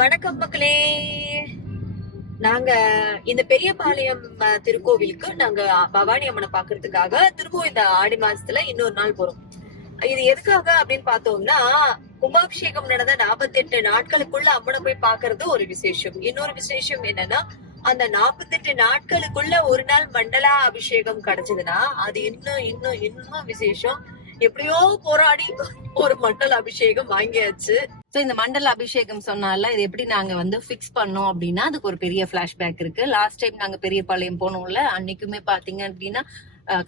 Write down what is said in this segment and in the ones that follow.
வணக்கம் மக்களே. நாங்க இந்த பெரியபாளையம் திருக்கோவிலுக்கு நாங்க பவானி அம்மனை பாக்குறதுக்காக திரும்பவும் இந்த ஆடி மாசத்துல இன்னொரு நாள் போறோம். இது எதுக்காக அப்படின்னு பார்த்தோம்னா கும்பாபிஷேகம் நடந்த 48 நாட்களுக்குள்ள அம்மனை போய் பாக்குறது ஒரு விசேஷம். இன்னொரு விசேஷம் என்னன்னா அந்த 48 நாட்களுக்குள்ள ஒரு நாள் மண்டலா அபிஷேகம் கிடைச்சதுன்னா அது இன்னும் இன்னும் இன்னும் விசேஷம். எப்படியோ போராடி ஒரு மண்டல அபிஷேகம் வாங்கியாச்சு. ஸோ இந்த மண்டல அபிஷேகம் சொன்னால இது எப்படி நாங்க வந்து ஃபிக்ஸ் பண்ணோம் அப்படின்னா அதுக்கு ஒரு பெரிய ஃபிளாஷ்பேக் இருக்கு. லாஸ்ட் டைம் நாங்க பெரிய பாளையம் போனோம்ல அன்னைக்குமே பாத்தீங்க அப்படின்னா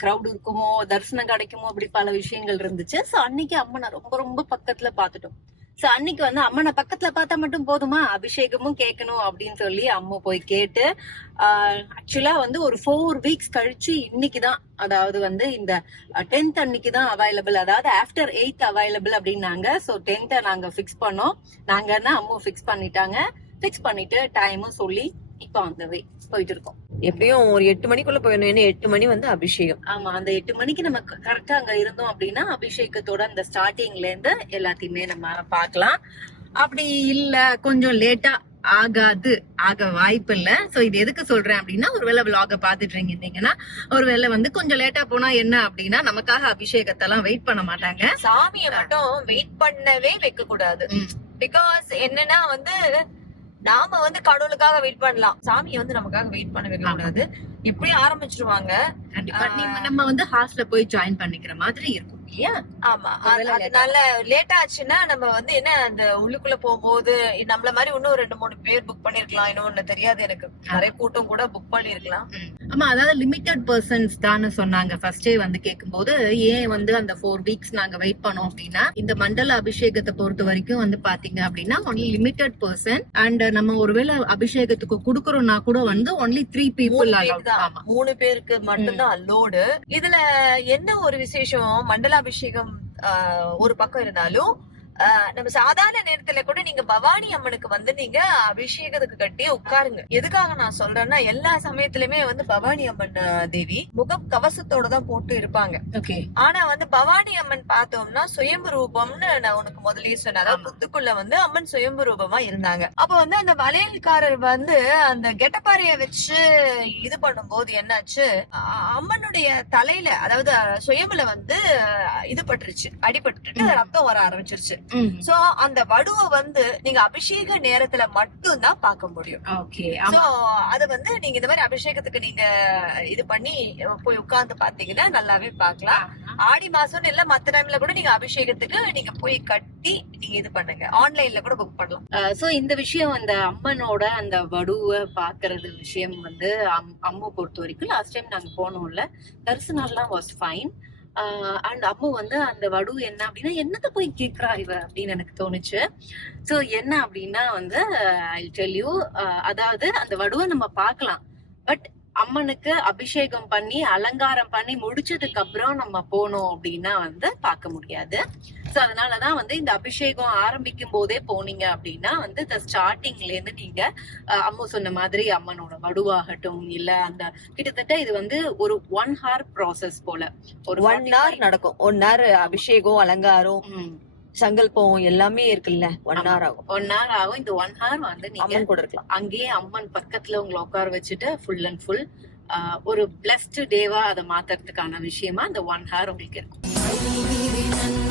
கிரௌட் இருக்குமோ தரிசனம் கிடைக்குமோ அப்படி பல விஷயங்கள் இருந்துச்சு. சோ அன்னைக்கு அம்மனை ரொம்ப ரொம்ப பக்கத்துல பாத்துட்டோம். சோ அன்னைக்கு வந்து அம்மனை பக்கத்துல பார்த்தா மட்டும் போதுமா? அபிஷேகமும் கேட்கணும் அப்படின்னு சொல்லி அம்மா போய் கேட்டு ஆக்சுவலா வந்து ஒரு ஃபோர் வீக்ஸ் கழிச்சு இன்னைக்குதான் அதாவது வந்து இந்த டென்த் அன்னைக்கு தான் அவைலபிள் அதாவது ஆஃப்டர் எயித் அவைலபிள் அப்படின்னாங்க. ஸோ டென்த்தை நாங்க ஃபிக்ஸ் பண்ணோம். நாங்கன்னா அம்மா ஃபிக்ஸ் பண்ணிட்டாங்க. ஃபிக்ஸ் பண்ணிட்டு டைமும் சொல்லி இப்போ அந்த வே போயிட்டு இருக்கோம் எப்படியும் ஒரு எட்டு மணிக்குள்ள போயிடணும் ஏன்னா எட்டு மணி வந்து அபிஷேகம். ஆமா அந்த எட்டு மணிக்கு நம்ம கரெக்டா அங்க இருந்தோம் அப்படின்னா அபிஷேகத்தோட அந்த ஸ்டார்டிங்ல இருந்து எல்லாத்தையுமே நம்ம பார்க்கலாம். அப்படி இல்ல கொஞ்சம் லேட்டா ஆகாது ஆக வாய்ப்பு இல்ல. சோ இது எதுக்கு சொல்றேன் அப்படின்னா ஒருவேளை விலாக பாத்துட்டு இருந்தீங்கன்னா ஒருவேளை வந்து கொஞ்சம் லேட்டா போனா என்ன அப்படின்னா நமக்காக அபிஷேகத்தெல்லாம் வெயிட் பண்ண மாட்டாங்க. சாமியை மட்டும் வெயிட் பண்ணவே வைக்க கூடாது. பிகாஸ் என்னன்னா வந்து நாம வந்து கடவுளுக்காக வெயிட் பண்ணலாம். சாமியை வந்து நமக்காக வெயிட் பண்ண வைக்க கூடாது. இப்படியும் ஆரம்பிச்சிருவாங்க. கண்டிப்பா. நம்ம வந்து ஹாஸ்ல போய் ஜாயின் பண்ணிக்கிற மாதிரி இருக்கும். இல்லையா? ஆமா. அதனால லேட் ஆச்சுன்னா நம்ம வந்து என்ன அந்த உள்ளுக்குள்ள போகும்போது நம்மள மாதிரி இன்னும் ரெண்டு மூணு பேர் புக் பண்ணிருக்கலாம். இன்னொன்னு தெரியாது எனக்கு. நிறைய கூட்டம் கூட புக் பண்ணிருக்கலாம். ஆமா அதாவது லிமிட்டட் பர்சன்ஸ் தான் சொன்னாங்க. ஃபர்ஸ்டே வந்து கேட்கும்போது ஏன் வந்து அந்த ஃபோர் வீக்ஸ் நாங்க வெயிட் பண்ணோம் அப்படின்னா இந்த மண்டல அபிஷேகத்தை பொறுத்த வரைக்கும் வந்து பாத்தீங்க அப்படின்னா ஒன்லி லிமிட்டட் பர்சன் அண்ட் நம்ம ஒருவேளை அபிஷேகத்துக்கு குடுக்கறோம்னா கூட வந்து ஒன்லி த்ரீ பீப்புள் மூணு பேருக்கு மட்டும்தான் அல்லோடு இதுல என்ன ஒரு விசேஷம்? மண்டலாபிஷேகம் ஆஹ், ஒரு பக்கம் இருந்தாலும் நம்ம சாதாரண நேரத்துல கூட நீங்க பவானி அம்மனுக்கு வந்து நீங்க அபிஷேகத்துக்கு கட்டி உட்காருங்க. எதுக்காக நான் சொல்றேன்னா எல்லா சமயத்திலுமே வந்து பவானி அம்மன் தேவி முகம் கவசத்தோட தான் போட்டு இருப்பாங்க. ஓகே. ஆனா வந்து பவானி அம்மன் பார்த்தோம்னா சுயம்பு ரூபம்னு நான் உனக்கு முதல்லயே அதாவது ஆமா. புத்துக்குள்ள வந்து அம்மன் சுயம்பு ரூபமா இருந்தாங்க. அப்ப வந்து அந்த வளையல்காரர் வந்து அந்த கெட்டப்பாறைய வச்சு இது பண்ணும்போது என்னாச்சு? அ- அம்மனுடைய தலையில அதாவது சுயம்புல வந்து இது பட்டுருச்சு. அடிபட்டுட்டு. ரத்தம் வர ஆரம்பிச்சிருச்சு. சோ அந்த வடுவை வந்து நீங்க அபிஷேக நேரத்துல மட்டும் தான் பார்க்க முடியும். ஓகே சோ அது வந்து நீங்க இந்த மாதிரி அபிஷேகத்துக்கு நீங்க இது பண்ணி போய் உட்கார்ந்து பாத்தீங்கன்னா நல்லாவே பார்க்கலாம். ஆடி மாசம்னு இல்ல மத்த டைம்ல கூட நீங்க அபிஷேகத்துக்கு நீங்க போய் கட்டி நீங்க இது பண்ணுங்க. ஆன்லைன்ல கூட புக் பண்ணலாம். சோ இந்த விஷயம் அந்த அம்மனோட அந்த வடுவை பாக்குறது விஷயம் வந்து அம்- அம்மு பொறுத்த வரைக்கும் லாஸ்ட் டைம் நாங்க போனோம்ல தரிசனம்லாம் வாஸ் ஃபைன் அண்ட் அம்மு வந்து அந்த வடு என்ன அப்படின்னா என்னத்தை போய் கேட்குறா இவ அப்படின்னு எனக்கு தோணுச்சு. ஸோ என்ன அப்படின்னா வந்து ஐ டெல் யூ அதாவது அந்த வடுவை நம்ம பார்க்கலாம். பட் அம்மனுக்கு அபிஷேகம் பண்ணி அலங்காரம் பண்ணி முடிச்சதுக்கு அப்புறம் நம்ம போனோம் அப்படின்னா வந்து பார்க்க முடியாது. சோ அதனாலதான் வந்து இந்த அபிஷேகம் ஆரம்பிக்கும் போதே போனீங்க அப்படின்னா வந்து இந்த ஸ்டார்டிங்ல இருந்து நீங்க அம்மு சொன்ன மாதிரி அம்மனோட வடுவாகட்டும் இல்ல அந்த கிட்டத்தட்ட இது வந்து ஒரு ஒன் ஹார் ப்ராசஸ் போல. ஒரு ஒன் ஹவர் நடக்கும். ஒன் ஹவர் அபிஷேகம் அலங்காரம். சங்கல்பம் எல்லாமே இருக்குல்ல? ஒன். ஹவர் ஆகும். ஒன் ஹார் ஆகும். இந்த ஒன் ஹார் வந்து நீங்க அம்மன் கூட இருக்கலாம். அங்கேயே அம்மன் பக்கத்துல உங்களை உட்கார வச்சுட்டு ஃபுல் அண்ட் ஃபுல் ஒரு பிளஸ்ட் டேவா அதை மாத்துறதுக்கான விஷயமா இந்த ஒன் ஹார் உங்களுக்கு இருக்கும்.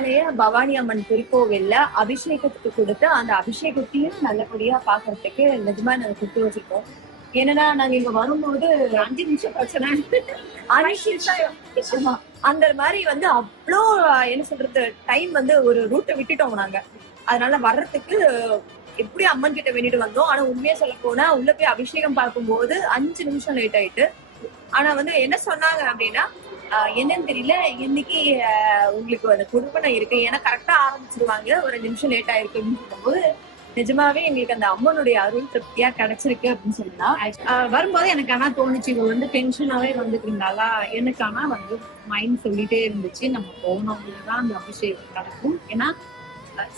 பெரியபாளைய பவானி அம்மன் திருக்கோவில்ல அபிஷேகத்துக்கு கொடுத்து அந்த அபிஷேகத்தையும் நல்லபடியா பாக்குறதுக்கு நிஜமா நாங்க கொடுத்து வச்சிருக்கோம். ஏன்னா நாங்க இங்க வரும்போது அஞ்சு நிமிஷம் பிரச்சனை. அந்த மாதிரி வந்து அவ்வளோ என்ன சொல்றது டைம் வந்து ஒரு ரூட்டை விட்டுட்டோம் நாங்க. அதனால வர்றதுக்கு எப்படி அம்மன் கிட்ட வேண்டிட்டு வந்தோம் ஆனா உண்மையா சொல்ல போனா உள்ள போய் அபிஷேகம் பார்க்கும்போது அஞ்சு நிமிஷம் லேட் ஆயிட்டு. ஆனா வந்து என்ன சொன்னாங்க அப்படின்னா என்னன்னு தெரியல. இன்னைக்கு உங்களுக்கு அந்த குடும்பம் இருக்கு ஏன்னா கரெக்டா ஆரம்பிச்சிருவாங்க. ஒரு நிமிஷம் லேட் ஆயிருக்கு அப்படின்னு நிஜமாவே எங்களுக்கு அந்த அம்மனுடைய அருள் திருப்தியா கிடைச்சிருக்கு அப்படின்னு சொல்லலாம் வரும்போது எனக்கு ஆனா தோணுச்சு இவங்க வந்து டென்ஷனாவே வந்துட்டு எனக்கு ஆனா வந்து மைண்ட் சொல்லிட்டே இருந்துச்சு. நம்ம போனவங்கதான் அந்த அபிஷேகம் நடக்கும். ஏன்னா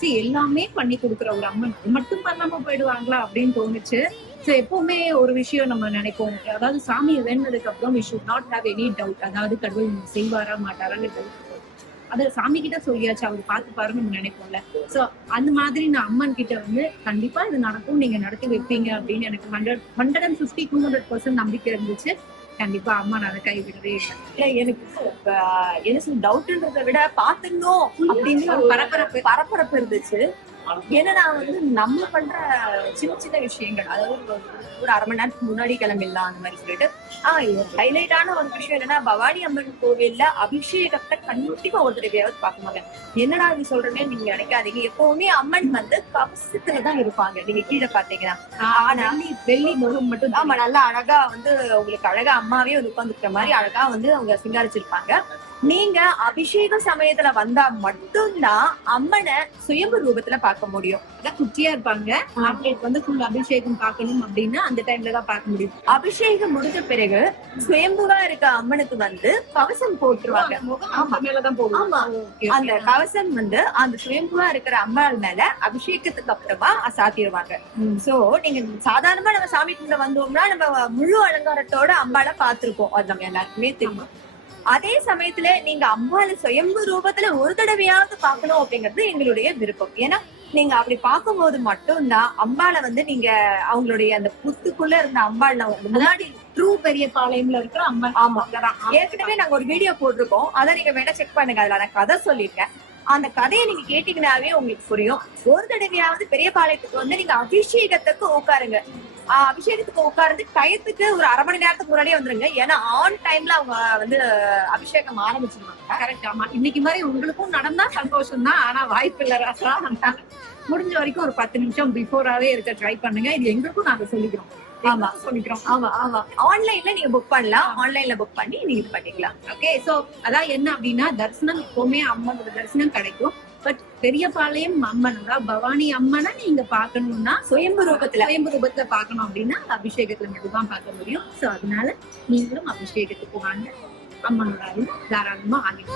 எல்லாமே பண்ணி கொடுக்குற ஒரு அம்மன். மட்டும் பண்ணாம போயிடுவாங்களா அப்படின்னு தோணுச்சு. ஸோ எப்பவுமே ஒரு விஷயம் நம்ம நினைப்போம். அதாவது சாமியை வேண்டதுக்கு அப்புறம் we should not have any doubt அதாவது கடவுள் செய்வாரா மாட்டாரான்னு அது சாமி கிட்ட சொல்லியாச்சு அவர் பார்த்து பாருன்னு நம்ம நினைப்போம்ல. சோ அந்த மாதிரி நான் அம்மன் கிட்ட வந்து கண்டிப்பா இது நடக்கும் நீங்க நடத்தி வைப்பீங்க அப்படின்னு எனக்கு hundred hundred and fifty two hundred percent நம்பிக்கை இருந்துச்சு. கண்டிப்பா அம்மா நான் கைவிடவே இல்லை. எனக்கு என்ன சொல்ல டவுட்ன்றதை விட பாத்துடணும் அப்படிங்கிற ஒரு பரபரப்பு. பரபரப்பு இருந்துச்சு. ஏன்னா நான் வந்து நம்ம பண்ற சின்ன சின்ன விஷயங்கள் அதாவது ஒரு- அரை மணி நேரத்துக்கு முன்னாடி கிளம்பிடலாம் அந்த மாதிரி சொல்லிட்டு ஆஹ் ஹைலைட்டான ஒரு விஷயம் என்னன்னா பவானி அம்மன் கோவில்ல அபிஷேகத்தை கண்டிப்பா ஒரு தடவையாவது பார்க்க என்னடா இது சொல்றேன்னு நீங்க நினைக்காதீங்க. எப்பவுமே அம்மன் வந்து கவசத்துலதான் இருப்பாங்க. நீங்க கீழே பாத்தீங்கன்னா ஆனா வெள்ளி வெள்ளி முகம் மட்டும் ஆமா நல்லா அழகா வந்து உங்களுக்கு அழகா அம்மாவே வந்து உட்கார்ந்துருக்கிற மாதிரி அழகா வந்து அவங்க சிங்காரிச்சிருப்பாங்க. நீங்க அபிஷேக சமயத்துல வந்தா மட்டும்தான் அம்மனை சுயம்பு ரூபத்துல பார்க்க முடியும். குச்சியா இருப்பாங்க. அவங்களுக்கு வந்து ஃபுல் அபிஷேகம் பார்க்கணும் அப்படின்னா அந்த டைம்ல தான் பார்க்க முடியும். அபிஷேகம் முடிஞ்ச பிறகு சுயம்புவா இருக்க அம்மனுக்கு வந்து கவசம் போட்டுருவாங்க. மேலதான் ஆமா. அந்த. கவசம் வந்து அந்த சுயம்புவா இருக்கிற அம்பாள் மேல அபிஷேகத்துக்கு அப்புறமா சாத்திடுவாங்க. சோ நீங்க சாதாரணமா நம்ம சாமி கும்பிட வந்தோம்னா நம்ம முழு அலங்காரத்தோட அம்பாளை பார்த்திருப்போம். அது நம்ம எல்லாருக்குமே தெரியும். அதே சமயத்துல நீங்க அம்பாளை சுயம்பு ரூபத்துல ஒரு தடவையாவது பார்க்கணும் அப்படிங்கிறது எங்களுடைய விருப்பம். ஏன்னா நீங்க அப்படி பார்க்கும்போது மட்டும்தான் அம்பாளை வந்து நீங்க அவங்களுடைய அந்த புத்துக்குள்ள இருந்த அம்பாள்ல வந்து முன்னாடி ட்ரூ பெரிய பாளையம்ல இருக்கிற அம்மா ஆமா. ஏற்கனவே நாங்க ஒரு வீடியோ போட்டிருக்கோம். அதை நீங்க வேணா செக் பண்ணுங்க. அதுல நான் கதை சொல்லியிருக்கேன். அந்த கதையை நீங்க கேட்டீங்கன்னாவே உங்களுக்கு புரியும். ஒரு தடவையாவது பெரிய பாளையத்துக்கு வந்து நீங்க அபிஷேகத்துக்கு உட்காருங்க. அபிஷேகத்துக்கு உட்கார்ந்து டயத்துக்கு ஒரு அரை மணி நேரத்துக்கு முன்னாடியே வந்துருங்க. ஏன்னா ஆன் டைம்ல அவங்க வந்து அபிஷேகம் ஆரம்பிச்சிருவாங்க. கரெக்ட் ஆமா. இன்னைக்கு மாதிரி உங்களுக்கும் நடந்தா சந்தோஷம் தான் ஆனா வாய்ப்பு இல்ல ராசா. முடிஞ்ச வரைக்கும் ஒரு பத்து நிமிஷம் பிஃபோராவே இருக்க ட்ரை பண்ணுங்க. இது எங்களுக்கும் நாங்க சொல்லிக்கிறோம். ஆமா. சொல்லிக்கிறோம். ஆமா ஆமா. ஆன்லைன்ல நீங்க புக் பண்ணலாம். ஆன்லைன்ல புக் பண்ணி நீங்க இது பண்ணிக்கலாம். ஓகே சோ அதான் என்ன அப்படின்னா தரிசனம் எப்பவுமே அம்மனோட தரிசனம் கிடைக்கும். பட் பெரியபாளையம் அம்மன் பவானி அம்மனை நீங்க பாக்கணும்னா சுயம்பு ரூபத்துல. சுயம்பு ரூபத்துல பாக்கணும் அப்படின்னா அபிஷேகத்துல மட்டும் தான் பார்க்க முடியும். சோ அதனால நீங்களும் அபிஷேகத்துக்கு வாங்க. அம்மனோட அருள் தாராளமா எழுந்த